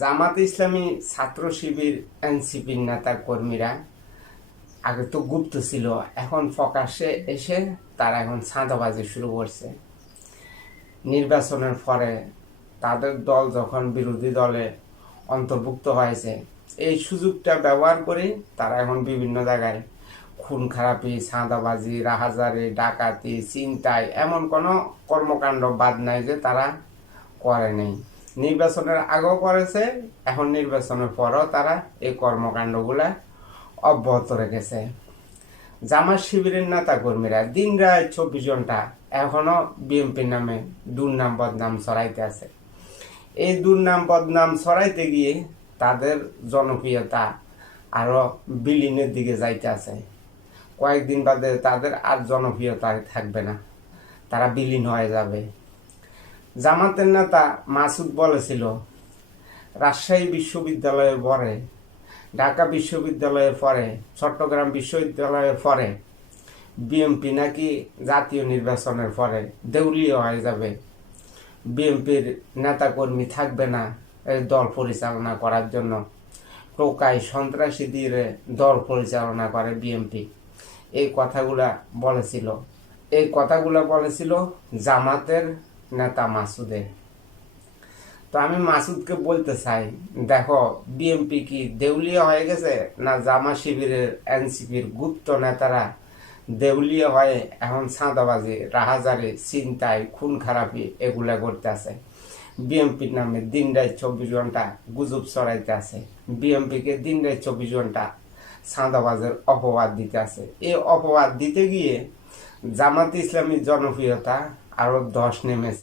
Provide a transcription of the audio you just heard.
জামাত ইসলামী ছাত্র শিবির এনসিপির নেতা কর্মীরা আগে তো গুপ্ত ছিল, এখন প্রকাশ্যে এসে তারা এখন চাঁদাবাজি শুরু করছে। নির্বাচনের পরে তাদের দল যখন বিরোধী দলে অন্তর্ভুক্ত হয়েছে, এই সুযোগটা ব্যবহার করে তারা এখন বিভিন্ন জায়গায় খুন খারাপি, চাঁদাবাজি, রাহাজারি, ডাকাতি, ছিনতাই এমন কোনো কর্মকাণ্ড বাদ নাই যে তারা করে নেই। নির্বাচনের আগেও করেছে, এখন নির্বাচনের পরও তারা এই কর্মকাণ্ডগুলা অব্যাহত রেখেছে। জামাত শিবিরের নেতা কর্মীরা দিন রাত 24 ঘন্টা এখনো বিএনপির নামে দুর্নাম বদনাম ছড়াইতে আছে। এই দুর্নাম বদনাম ছড়াইতে গিয়ে তাদের জনপ্রিয়তা আরো বিলীনের দিকে যাইতে আছে। কয়েকদিন বাদে তাদের আর জনপ্রিয়তা থাকবে না, তারা বিলীন হয়ে যাবে। জামাতের নেতা মাসুদ বলেছিল, রাজশাহী বিশ্ববিদ্যালয়ের পরে, ঢাকা বিশ্ববিদ্যালয়ের পরে, চট্টগ্রাম বিশ্ববিদ্যালয়ের পরে বিএনপি নাকি জাতীয় নির্বাচনের পরে দেউলিয়া হয়ে যাবে। বিএনপির নেতাকর্মী থাকবে না এই দল পরিচালনা করার জন্য। টোকাই সন্ত্রাসী দিয়ে দল পরিচালনা করে বিএনপি। এই কথাগুলা বলেছিল জামাতের নেতা মাসুদে। তো আমি মাসুদকে বলতে চাই, দেখো বিএনপি কি দেউলিয়া হয়ে গেছে, না জামাত শিবিরের এনসিপির গুপ্ত নেতারা দেউলিয়া হয়ে এখন চাঁদাবাজি, রাহাজারি, ছিনতাই, খুন খারাপি এগুলা করতে আছে। বিএনপির নামে দিন রাত 24 ঘন্টা গুজব ছড়াইতে আছে। বিএনপিকে দিন রাত 24 ঘন্টা চাঁদাবাজের অপবাদ দিতে আছে। এই অপবাদ দিতে গিয়ে জামাত ইসলামীর জনপ্রিয়তা আরো 10 নেমেছে।